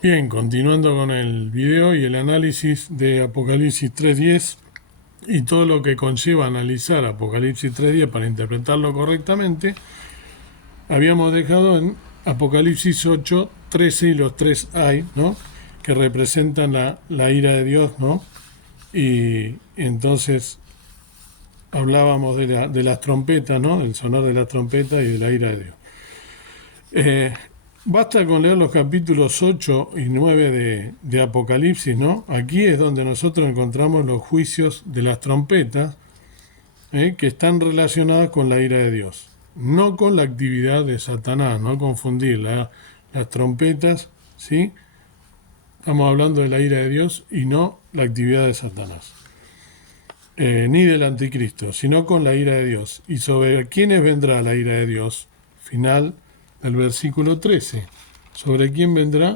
Bien, continuando con el video y el análisis de Apocalipsis 3.10 y todo lo que conlleva analizar Apocalipsis 3.10 para interpretarlo correctamente, habíamos dejado en Apocalipsis 8.13 y los tres ay, ¿no? Que representan la ira de Dios, ¿no? Y entonces hablábamos de las trompetas, ¿no? Del sonar de las trompetas y de la ira de Dios. Basta con leer los capítulos 8 y 9 de Apocalipsis, ¿no? Aquí es donde nosotros encontramos los juicios de las trompetas, que están relacionadas con la ira de Dios, no con la actividad de Satanás, no confundir las trompetas, ¿sí? Estamos hablando de la ira de Dios y no la actividad de Satanás, ni del anticristo, sino con la ira de Dios. ¿Y sobre quiénes vendrá la ira de Dios? Final del versículo 13. ¿Sobre quién vendrá?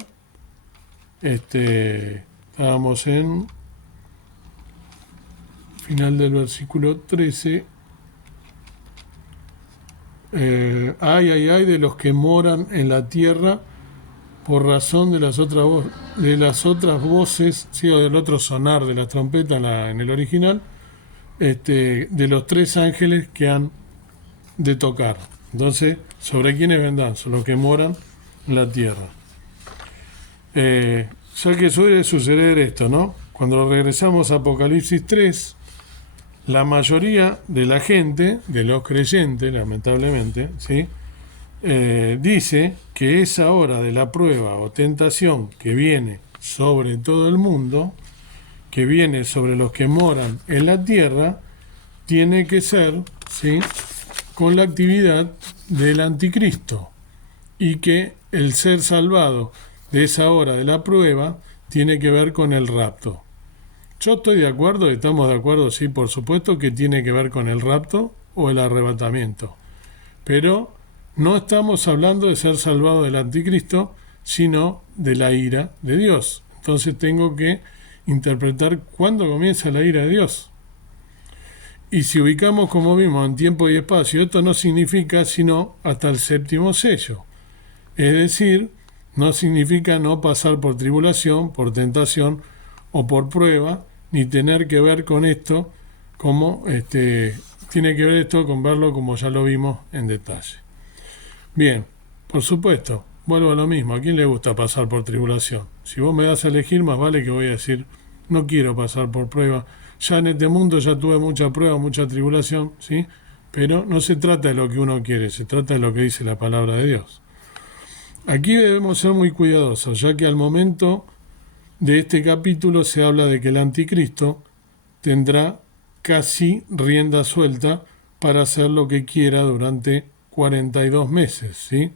Estábamos en final del versículo 13. Ay de los que moran en la tierra por razón de las otras voces, ¿sí? O del otro sonar de la trompeta en el original, de los tres ángeles que han de tocar. Entonces, ¿sobre quiénes vendrán? Sobre los que moran en la tierra. Ya que suele suceder esto, ¿no? Cuando regresamos a Apocalipsis 3, la mayoría de la gente, de los creyentes, lamentablemente, ¿sí? Dice que esa hora de la prueba o tentación que viene sobre todo el mundo, que viene sobre los que moran en la tierra, tiene que ser, ¿sí?, con la actividad del anticristo, y que el ser salvado de esa hora de la prueba tiene que ver con el rapto. Yo estoy de acuerdo, estamos de acuerdo, sí, por supuesto que tiene que ver con el rapto o el arrebatamiento, pero no estamos hablando de ser salvado del anticristo, sino de la ira de Dios. Entonces tengo que interpretar cuándo comienza la ira de Dios. Y si ubicamos, como vimos, en tiempo y espacio, esto no significa sino hasta el séptimo sello. Es decir, no significa no pasar por tribulación, por tentación o por prueba, ni tener que ver con esto, como tiene que ver esto con verlo como ya lo vimos en detalle. Bien, por supuesto, vuelvo a lo mismo. ¿A quién le gusta pasar por tribulación? Si vos me das a elegir, más vale que voy a decir, no quiero pasar por prueba. Ya en este mundo ya tuve mucha prueba, mucha tribulación, ¿sí? Pero no se trata de lo que uno quiere, se trata de lo que dice la palabra de Dios. Aquí debemos ser muy cuidadosos, ya que al momento de este capítulo se habla de que el anticristo tendrá casi rienda suelta para hacer lo que quiera durante 42 meses, ¿sí?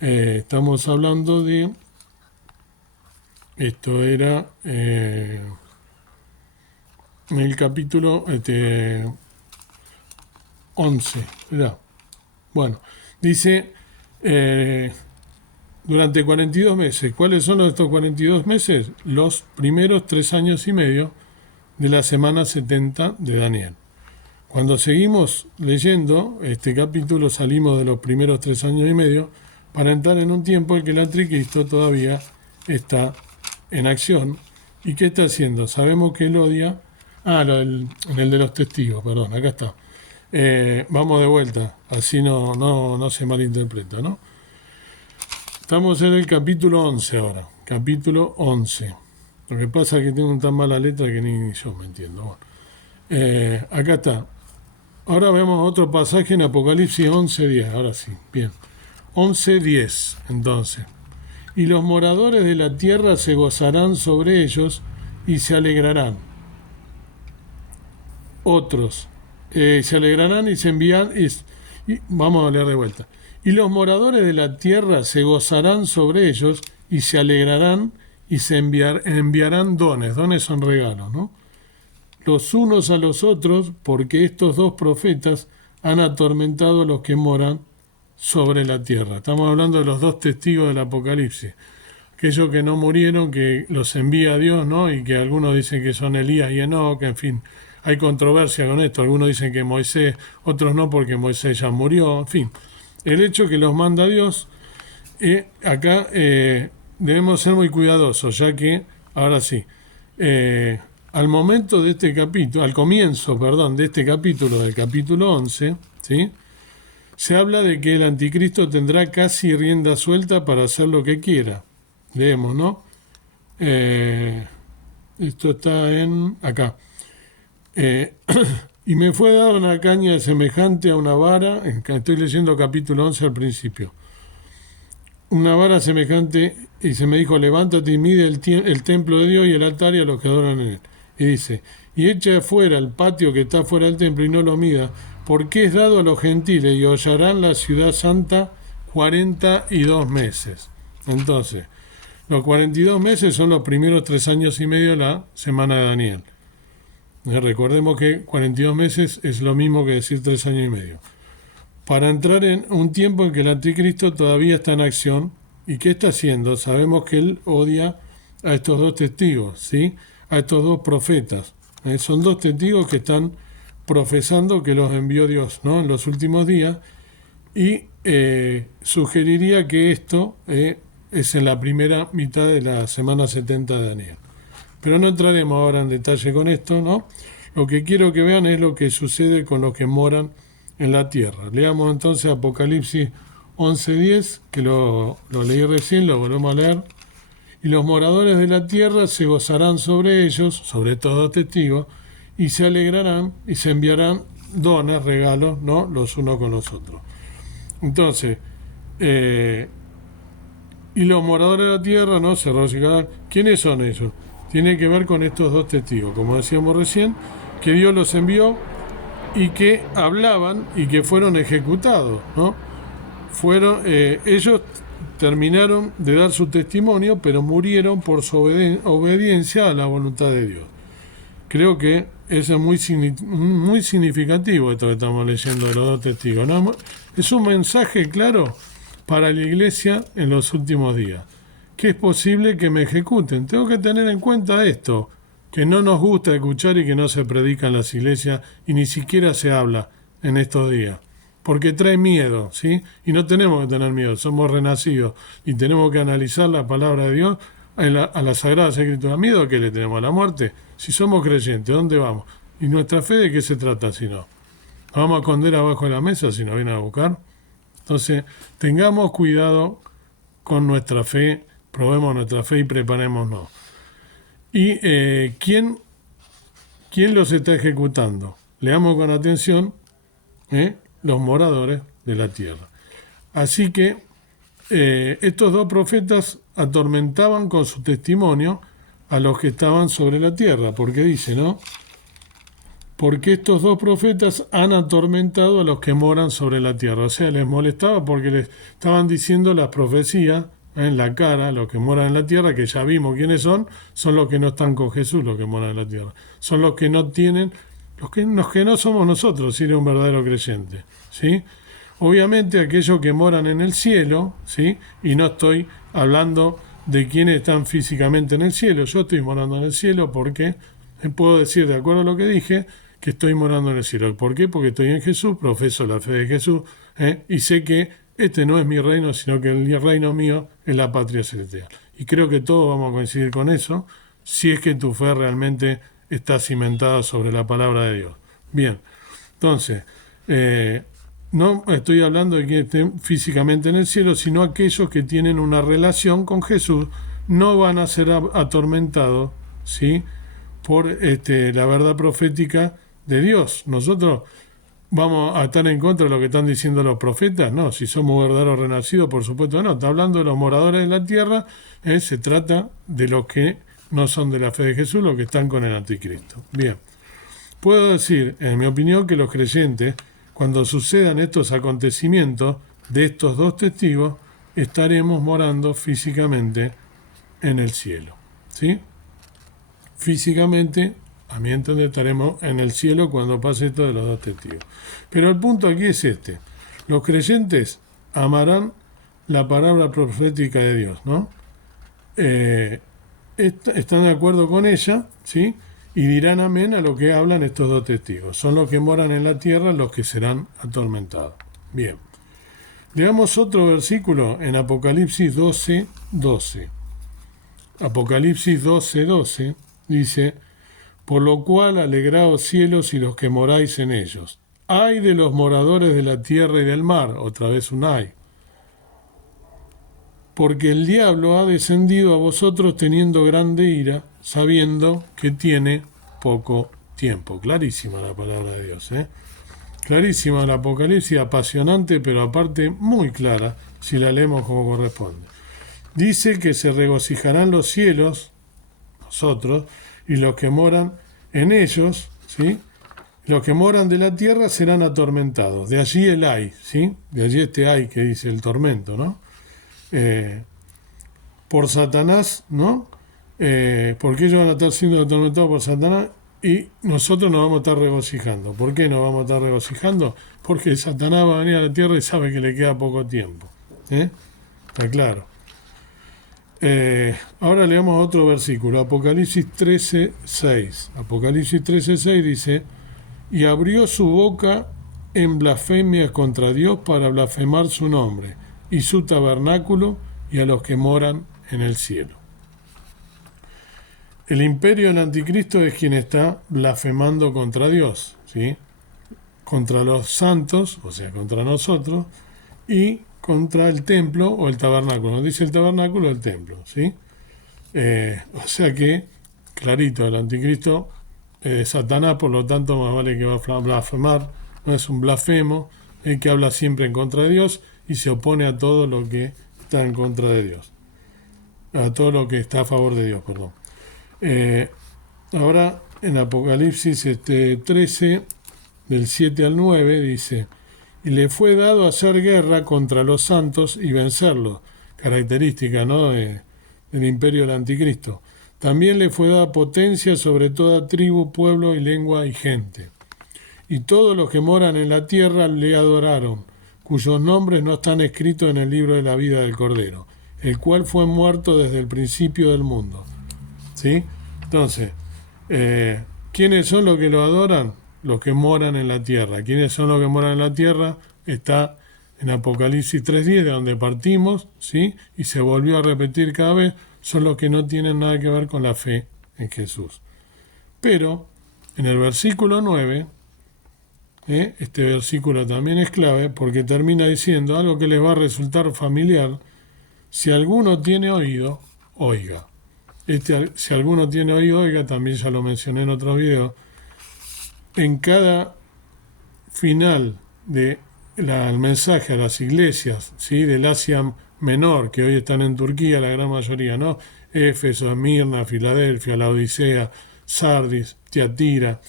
Estamos hablando de... Esto era en el capítulo 11. ¿Verdad? Bueno, dice durante 42 meses. ¿Cuáles son estos 42 meses? Los primeros 3 años y medio de la semana 70 de Daniel. Cuando seguimos leyendo este capítulo, salimos de los primeros 3 años y medio para entrar en un tiempo en que el anticristo todavía está en acción. ¿Y qué está haciendo? Sabemos que él odia... en el de los testigos, perdón, acá está. Vamos de vuelta, así no se malinterpreta, ¿no? Estamos en el capítulo 11 ahora, capítulo 11. Lo que pasa es que tengo tan mala letra que ni yo me entiendo. Bueno, acá está. Ahora vemos otro pasaje en Apocalipsis 11:10, ahora sí, bien. 11:10, entonces. Y los moradores de la tierra se gozarán sobre ellos y se alegrarán. Otros se alegrarán y se envían. Vamos a leer de vuelta. Y los moradores de la tierra se gozarán sobre ellos y se alegrarán y se enviarán dones. Dones son regalos, ¿no? Los unos a los otros, porque estos dos profetas han atormentado a los que moran sobre la tierra. Estamos hablando de los dos testigos del Apocalipsis. Aquellos que no murieron, que los envía Dios, ¿no? Y que algunos dicen que son Elías y Enoc, en fin. Hay controversia con esto. Algunos dicen que Moisés, otros no, porque Moisés ya murió, en fin. El hecho que los manda Dios, acá debemos ser muy cuidadosos, ya que, ahora sí, al momento de este capítulo, al comienzo, perdón, de este capítulo, del capítulo 11, ¿sí? Se habla de que el anticristo tendrá casi rienda suelta para hacer lo que quiera. Leemos, ¿no? Esto está en acá. Y me fue dada una caña semejante a una vara, estoy leyendo capítulo 11 al principio, una vara semejante, y se me dijo, levántate y mide el templo de Dios y el altar y a los que adoran en él. Y dice, y echa afuera el patio que está fuera del templo y no lo mida, porque es dado a los gentiles y hollarán la ciudad santa 42 meses. Entonces, los 42 meses son los primeros 3 años y medio de la semana de Daniel. Recordemos que 42 meses es lo mismo que decir 3 años y medio. Para entrar en un tiempo en que el anticristo todavía está en acción. ¿Y qué está haciendo? Sabemos que él odia a estos dos testigos, ¿sí? A estos dos profetas. Son dos testigos que están profesando que los envió Dios, ¿no? En los últimos días. Y sugeriría que esto es en la primera mitad de la semana 70 de Daniel. Pero no entraremos ahora en detalle con esto, ¿no? Lo que quiero que vean es lo que sucede con los que moran en la tierra. Leamos entonces Apocalipsis 11:10, que lo leí recién, lo volvemos a leer. Y los moradores de la tierra se gozarán sobre ellos, sobre todos testigos, y se alegrarán y se enviarán dones, regalos, ¿no? Los unos con los otros. Entonces, y los moradores de la tierra, ¿no? Se regocijarán. ¿Quiénes son ellos? Tiene que ver con estos dos testigos, como decíamos recién, que Dios los envió y que hablaban y que fueron ejecutados, ¿no? Ellos terminaron de dar su testimonio, pero murieron por su obediencia a la voluntad de Dios. Creo que eso es muy significativo, esto que estamos leyendo de los dos testigos, ¿no? Es un mensaje claro para la iglesia en los últimos días, que es posible que me ejecuten. Tengo que tener en cuenta esto, que no nos gusta escuchar y que no se predica en las iglesias y ni siquiera se habla en estos días, porque trae miedo, ¿sí? Y no tenemos que tener miedo, somos renacidos y tenemos que analizar la palabra de Dios a la Sagrada Escritura. ¿Miedo a qué le tenemos? ¿A la muerte? Si somos creyentes, ¿dónde vamos? ¿Y nuestra fe de qué se trata si no? ¿Nos vamos a esconder abajo de la mesa si nos vienen a buscar? Entonces, tengamos cuidado con nuestra fe, probemos nuestra fe y preparémonos. ¿Y quién los está ejecutando? Leamos con atención, los moradores de la tierra. Así que estos dos profetas atormentaban con su testimonio a los que estaban sobre la tierra, porque dice, ¿no? Porque estos dos profetas han atormentado a los que moran sobre la tierra. O sea, les molestaba porque les estaban diciendo las profecías en la cara, los que moran en la tierra, que ya vimos quiénes son los que no están con Jesús, los que moran en la tierra. Son los que no tienen, los que no somos nosotros, si eres un verdadero creyente, ¿sí? Obviamente aquellos que moran en el cielo, ¿sí? Y no estoy hablando de quienes están físicamente en el cielo. Yo estoy morando en el cielo porque puedo decir, de acuerdo a lo que dije, que estoy morando en el cielo. ¿Por qué? Porque estoy en Jesús, profeso la fe de Jesús, y sé que este no es mi reino, sino que el reino mío es la patria celestial. Y creo que todos vamos a coincidir con eso, si es que tu fe realmente está cimentada sobre la palabra de Dios. Bien, entonces, no estoy hablando de que estén físicamente en el cielo, sino aquellos que tienen una relación con Jesús no van a ser atormentados, ¿sí?, por la verdad profética de Dios. Nosotros vamos a estar en contra de lo que están diciendo los profetas, no, si somos verdaderos renacidos, por supuesto no. Está hablando de los moradores de la tierra, se trata de los que no son de la fe de Jesús, los que están con el anticristo. Bien, puedo decir, en mi opinión, que los creyentes, cuando sucedan estos acontecimientos de estos dos testigos, estaremos morando físicamente en el cielo, ¿sí? Físicamente, a mi entender, estaremos en el cielo cuando pase esto de los dos testigos. Pero el punto aquí es este: los creyentes amarán la palabra profética de Dios, ¿no? Están de acuerdo con ella, ¿sí? Y dirán amén a lo que hablan estos dos testigos. Son los que moran en la tierra los que serán atormentados. Bien. Leamos otro versículo en Apocalipsis 12:12. Apocalipsis 12:12, dice: por lo cual alegraos cielos y los que moráis en ellos. Ay de los moradores de la tierra y del mar, otra vez un ay. Porque el diablo ha descendido a vosotros teniendo grande ira, sabiendo que tiene poco tiempo. Clarísima la palabra de Dios, ¿eh? Clarísima el Apocalipsis, apasionante, pero aparte muy clara, si la leemos como corresponde. Dice que se regocijarán los cielos, nosotros, y los que moran en ellos, ¿sí? Los que moran de la tierra serán atormentados. De allí el ay, ¿sí? De allí este ay que dice el tormento, ¿no? Por Satanás, ¿no? Porque ellos van a estar siendo atormentados por Satanás y nosotros nos vamos a estar regocijando. ¿Por qué nos vamos a estar regocijando? Porque Satanás va a venir a la tierra y sabe que le queda poco tiempo. Está claro. Ahora leamos otro versículo, Apocalipsis 13:6. Apocalipsis 13:6 dice: y abrió su boca en blasfemias contra Dios para blasfemar su nombre y su tabernáculo y a los que moran en el cielo. El imperio del anticristo es quien está blasfemando contra Dios, ¿sí? Contra los santos, o sea, contra nosotros, y contra el templo o el tabernáculo. No dice el tabernáculo o el templo, ¿sí? O sea que, clarito, el anticristo es Satanás, por lo tanto, más vale que va a blasfemar, no es un blasfemo, el que habla siempre en contra de Dios y se opone a todo lo que está en contra de Dios, a todo lo que está a favor de Dios, perdón. Ahora en Apocalipsis 13, del 7 al 9, dice: y le fue dado hacer guerra contra los santos y vencerlos, característica, ¿no?, del imperio del anticristo. También le fue dada potencia sobre toda tribu, pueblo y lengua y gente. Y todos los que moran en la tierra le adoraron, cuyos nombres no están escritos en el libro de la vida del Cordero, el cual fue muerto desde el principio del mundo. ¿Sí? Entonces, ¿quiénes son los que lo adoran? Los que moran en la tierra. ¿Quiénes son los que moran en la tierra? Está en Apocalipsis 3:10, de donde partimos, ¿sí? Y se volvió a repetir cada vez, son los que no tienen nada que ver con la fe en Jesús. Pero, en el versículo 9, este versículo también es clave, porque termina diciendo algo que les va a resultar familiar: si alguno tiene oído, oiga. Si alguno tiene oído, oiga, también ya lo mencioné en otro video. En cada final del mensaje a las iglesias, ¿sí?, del Asia Menor, que hoy están en Turquía, la gran mayoría, ¿no? Éfeso, Esmirna, Filadelfia, Laodicea, Sardis, Tiatira.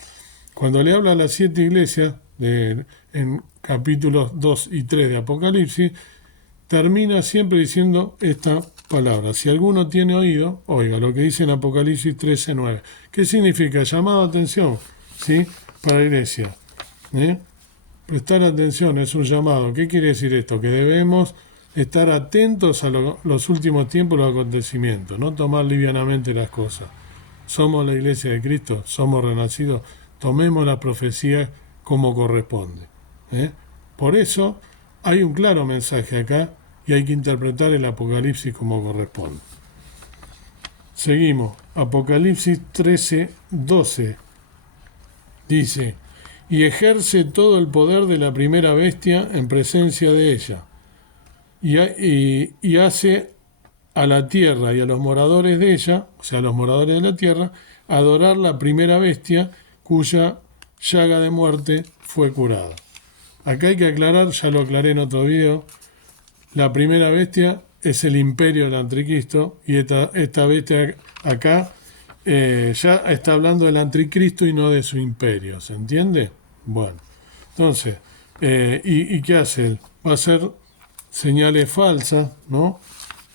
Cuando le habla a las 7 iglesias, en capítulos 2 y 3 de Apocalipsis, termina siempre diciendo esta palabra: si alguno tiene oído, oiga, lo que dice en Apocalipsis 13:9. ¿Qué significa? Llamado a atención, ¿sí?, para la iglesia. Prestar atención es un llamado. ¿Qué quiere decir esto? Que debemos estar atentos a los últimos tiempos, los acontecimientos, no tomar livianamente las cosas. Somos la iglesia de Cristo, somos renacidos, tomemos la profecía como corresponde. Por eso hay un claro mensaje acá y hay que interpretar el Apocalipsis como corresponde. Seguimos. Apocalipsis 13:12 dice: y ejerce todo el poder de la primera bestia en presencia de ella, y hace a la tierra y a los moradores de ella, o sea, a los moradores de la tierra, adorar la primera bestia cuya llaga de muerte fue curada. Acá hay que aclarar, ya lo aclaré en otro video, la primera bestia es el imperio del anticristo, y esta bestia acá ya está hablando del anticristo y no de su imperio, ¿se entiende? Bueno, entonces, ¿y qué hace él? Va a hacer señales falsas, ¿no?,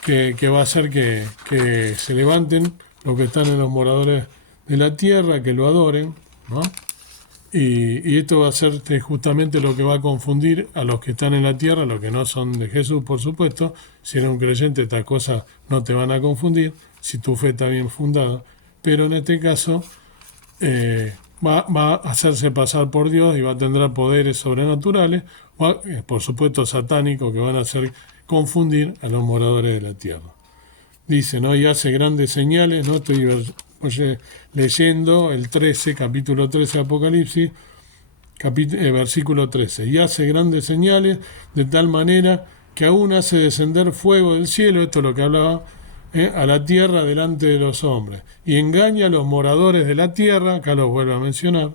que va a hacer que se levanten los que están en los moradores de la tierra, que lo adoren, ¿no? Y esto va a ser justamente lo que va a confundir a los que están en la tierra, los que no son de Jesús, por supuesto. Si eres un creyente, estas cosas no te van a confundir, si tu fe está bien fundada. Pero en este caso va a hacerse pasar por Dios y va a tener poderes sobrenaturales, por supuesto satánicos, que van a hacer confundir a los moradores de la tierra. dice, ¿no? Y hace grandes señales, ¿no? Estoy leyendo el 13, capítulo 13 de Apocalipsis, versículo 13. Y hace grandes señales de tal manera que aún hace descender fuego del cielo, esto es lo que hablaba, a la tierra delante de los hombres. Y engaña a los moradores de la tierra, acá los vuelvo a mencionar,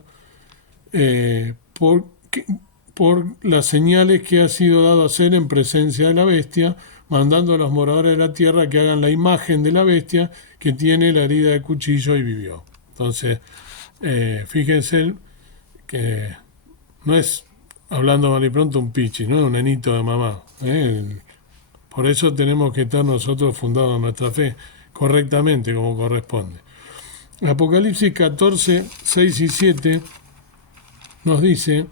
por las señales que ha sido dado a hacer en presencia de la bestia, mandando a los moradores de la tierra que hagan la imagen de la bestia que tiene la herida de cuchillo y vivió. Entonces, fíjense que no es, hablando mal y pronto, un pichi, no es un nenito de mamá. Por eso tenemos que estar nosotros fundados en nuestra fe correctamente, como corresponde. Apocalipsis 14, 6 y 7 nos dice: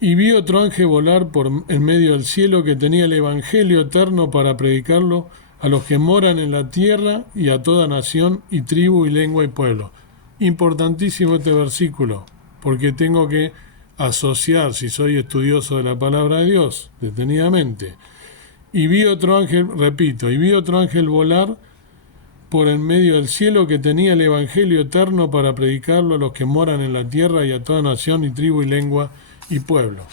y vi otro ángel volar por en medio del cielo que tenía el evangelio eterno para predicarlo a los que moran en la tierra y a toda nación y tribu y lengua y pueblo. Importantísimo este versículo, porque tengo que asociar, si soy estudioso de la palabra de Dios, detenidamente. Y vi otro ángel, repito, y vi otro ángel volar por en medio del cielo que tenía el evangelio eterno para predicarlo a los que moran en la tierra y a toda nación y tribu y lengua y pueblo.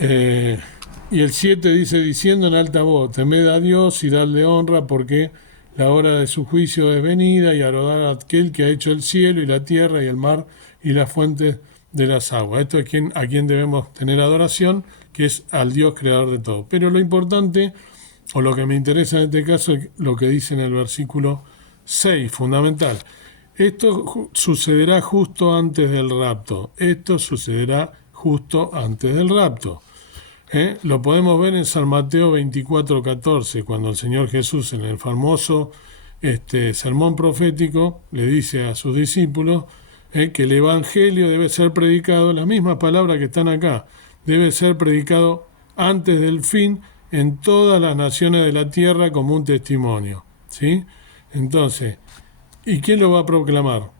Y el 7 dice, diciendo en alta voz, temed a Dios y dadle honra, porque la hora de su juicio es venida, y adorar a aquel que ha hecho el cielo y la tierra y el mar y las fuentes de las aguas. Esto es a quien debemos tener adoración, que es al Dios creador de todo. Pero lo importante, o lo que me interesa en este caso, es lo que dice en el versículo 6, fundamental. Esto sucederá justo antes del rapto. Esto sucederá justo antes del rapto. Lo podemos ver en San Mateo 24:14, cuando el Señor Jesús, en el famoso sermón profético, le dice a sus discípulos que el Evangelio debe ser predicado, las mismas palabras que están acá, debe ser predicado antes del fin en todas las naciones de la tierra como un testimonio. ¿Sí? Entonces, ¿y quién lo va a proclamar?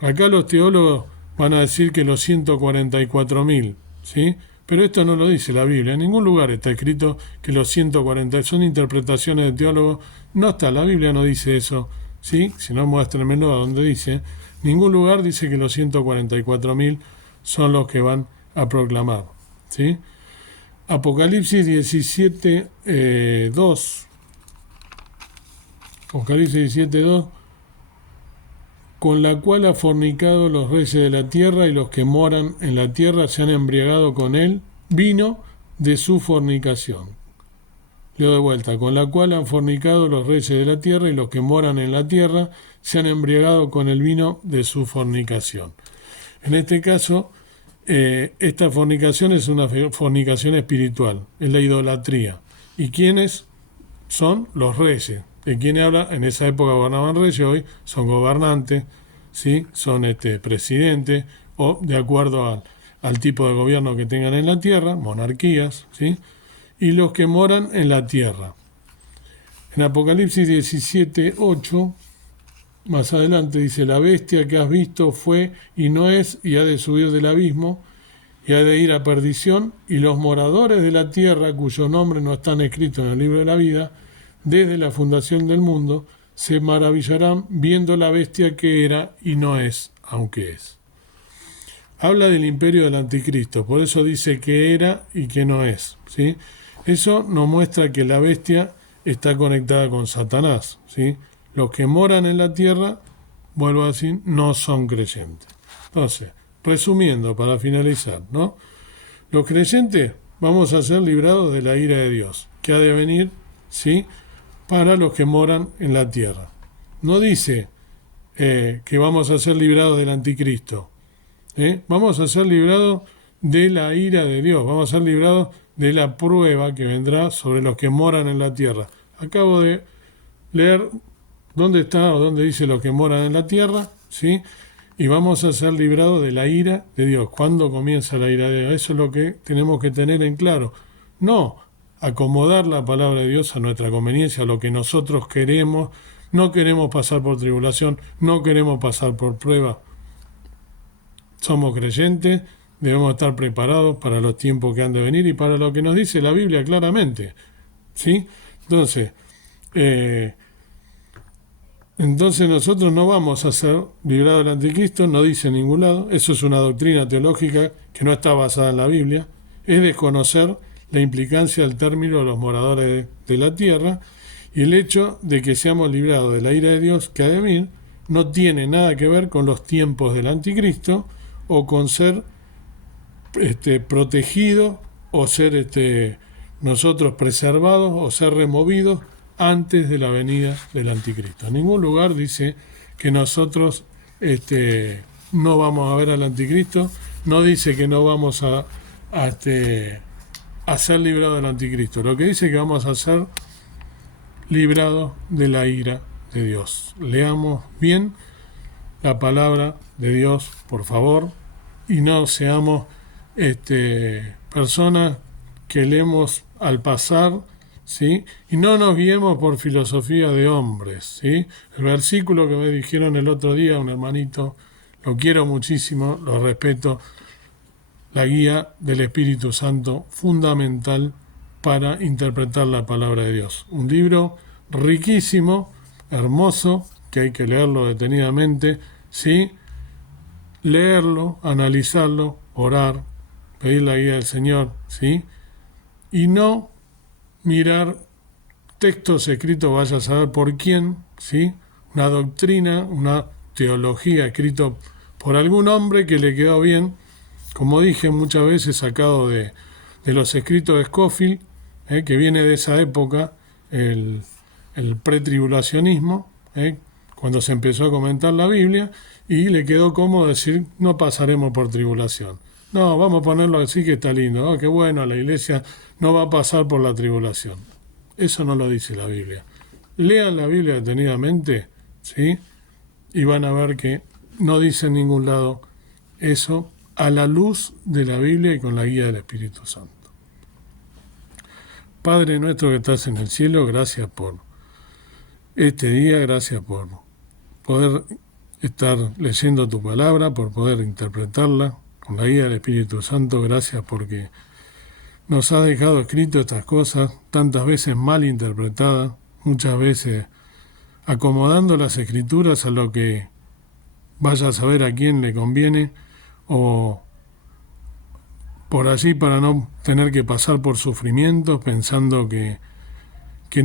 Acá los teólogos van a decir que los 144.000, ¿sí? Pero esto no lo dice la Biblia. En ningún lugar está escrito que los 140, son interpretaciones de teólogos. No está, la Biblia no dice eso, ¿sí? Si no, muéstrenmelo a donde dice. Ningún lugar dice que los 144.000 son los que van a proclamar, ¿sí? Apocalipsis 17, 2. Apocalipsis 17:2, con la cual ha fornicado los reyes de la tierra y los que moran en la tierra se han embriagado con él, vino de su fornicación. Leo de vuelta, con la cual han fornicado los reyes de la tierra y los que moran en la tierra se han embriagado con el vino de su fornicación. En este caso, esta fornicación es una fornicación espiritual, es la idolatría. ¿Y quiénes son? Los reyes. ¿De quién habla? En esa época gobernaban reyes, hoy son gobernantes, ¿sí? Son presidentes, o de acuerdo al tipo de gobierno que tengan en la tierra, monarquías, ¿sí? Y los que moran en la tierra. En Apocalipsis 17:8, más adelante dice, la bestia que has visto fue y no es, y ha de subir del abismo, y ha de ir a perdición, y los moradores de la tierra, cuyos nombres no están escritos en el libro de la vida, desde la fundación del mundo, se maravillarán viendo la bestia que era y no es, aunque es. Habla del imperio del anticristo, por eso dice que era y que no es, ¿sí? Eso nos muestra que la bestia está conectada con Satanás, ¿sí? Los que moran en la tierra, vuelvo a decir, no son creyentes. Entonces, resumiendo, para finalizar, ¿no? Los creyentes vamos a ser librados de la ira de Dios, que ha de venir, ¿sí?, para los que moran en la tierra. No dice que vamos a ser librados del anticristo. Vamos a ser librados de la ira de Dios. Vamos a ser librados de la prueba que vendrá sobre los que moran en la tierra. Acabo de leer dónde está o dónde dice los que moran en la tierra, ¿sí? Y vamos a ser librados de la ira de Dios. ¿Cuándo comienza la ira de Dios? Eso es lo que tenemos que tener en claro. No acomodar la palabra de Dios a nuestra conveniencia, a lo que nosotros queremos. No queremos pasar por tribulación, no queremos pasar por prueba. Somos creyentes, debemos estar preparados para los tiempos que han de venir y para lo que nos dice la Biblia claramente, ¿sí? Entonces, Eh, entonces nosotros no vamos a ser librados del anticristo, no dice en ningún lado. Eso es una doctrina teológica que no está basada en la Biblia. Es desconocer la implicancia del término de los moradores de la tierra, y el hecho de que seamos librados de la ira de Dios que ha de venir no tiene nada que ver con los tiempos del anticristo o con ser protegidos o ser nosotros preservados o ser removidos antes de la venida del anticristo. En ningún lugar dice que nosotros no vamos a ver al anticristo, no dice que no vamos a ser librados del anticristo. Lo que dice es que vamos a ser librados de la ira de Dios. Leamos bien la palabra de Dios, por favor, y no seamos personas que leemos al pasar, ¿sí? Y no nos guiemos por filosofía de hombres, ¿sí? El versículo que me dijeron el otro día, un hermanito, lo quiero muchísimo, lo respeto, la guía del Espíritu Santo, fundamental para interpretar la palabra de Dios. Un libro riquísimo, hermoso, que hay que leerlo detenidamente, ¿sí? Leerlo, analizarlo, orar, pedir la guía del Señor, ¿sí? Y no mirar textos escritos, vaya a saber por quién, ¿sí? Una doctrina, una teología escrito por algún hombre que le quedó bien, como dije muchas veces, sacado de los escritos de Scofield, que viene de esa época, el pretribulacionismo, cuando se empezó a comentar la Biblia, y le quedó cómodo decir, no pasaremos por tribulación. No, vamos a ponerlo así que está lindo, qué bueno, la iglesia no va a pasar por la tribulación. Eso no lo dice la Biblia. Lean la Biblia detenidamente, ¿sí? Y van a ver que no dice en ningún lado eso, a la luz de la Biblia y con la guía del Espíritu Santo. Padre nuestro que estás en el cielo, gracias por este día, gracias por poder estar leyendo tu palabra, por poder interpretarla con la guía del Espíritu Santo. Gracias porque nos has dejado escrito estas cosas, tantas veces mal interpretadas, muchas veces acomodando las escrituras a lo que vaya a saber a quién le conviene, o por allí para no tener que pasar por sufrimientos pensando que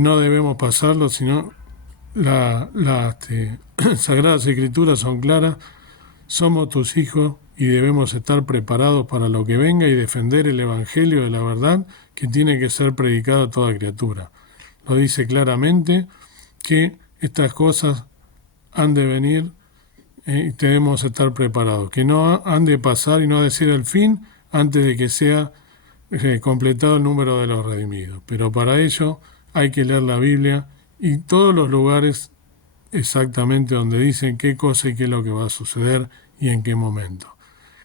no debemos pasarlo, sino las Sagradas Escrituras son claras, somos tus hijos y debemos estar preparados para lo que venga y defender el Evangelio de la verdad que tiene que ser predicado a toda criatura. Lo dice claramente que estas cosas han de venir y debemos estar preparados, que no han de pasar y no decir el fin antes de que sea completado el número de los redimidos. Pero para ello hay que leer la Biblia y todos los lugares exactamente donde dicen qué cosa y qué es lo que va a suceder y en qué momento.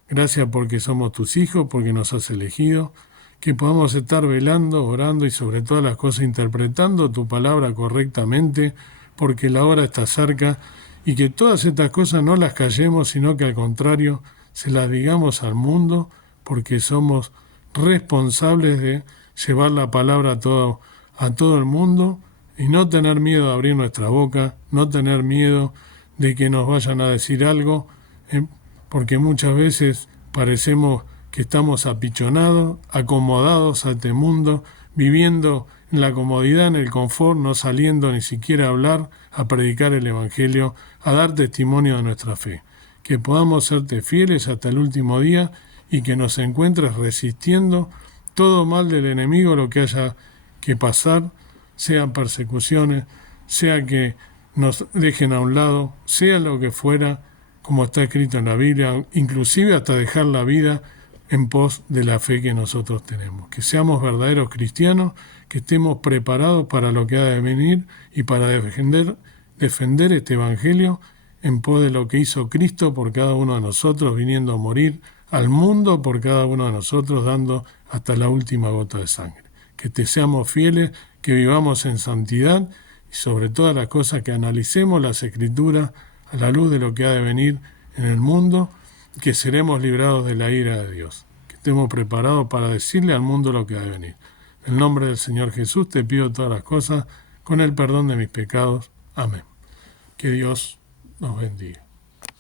Gracias porque somos tus hijos, porque nos has elegido, que podamos estar velando, orando y sobre todas las cosas interpretando tu palabra correctamente, porque la hora está cerca, y que todas estas cosas no las callemos, sino que al contrario se las digamos al mundo, porque somos responsables de llevar la palabra a todo el mundo y no tener miedo de abrir nuestra boca, no tener miedo de que nos vayan a decir algo, porque muchas veces parecemos que estamos apichonados, acomodados a este mundo, viviendo en la comodidad, en el confort, no saliendo ni siquiera a hablar, a predicar el Evangelio, a dar testimonio de nuestra fe. Que podamos serte fieles hasta el último día y que nos encuentres resistiendo todo mal del enemigo, lo que haya que pasar, sean persecuciones, sea que nos dejen a un lado, sea lo que fuera, como está escrito en la Biblia, inclusive hasta dejar la vida en pos de la fe que nosotros tenemos. Que seamos verdaderos cristianos, que estemos preparados para lo que ha de venir y para defender este Evangelio en pos de lo que hizo Cristo por cada uno de nosotros, viniendo a morir al mundo por cada uno de nosotros, dando hasta la última gota de sangre. Que te seamos fieles, que vivamos en santidad y sobre todas las cosas que analicemos las Escrituras a la luz de lo que ha de venir en el mundo, que seremos librados de la ira de Dios. Que estemos preparados para decirle al mundo lo que ha de venir. En el nombre del Señor Jesús te pido todas las cosas con el perdón de mis pecados. Amén. Que Dios nos bendiga.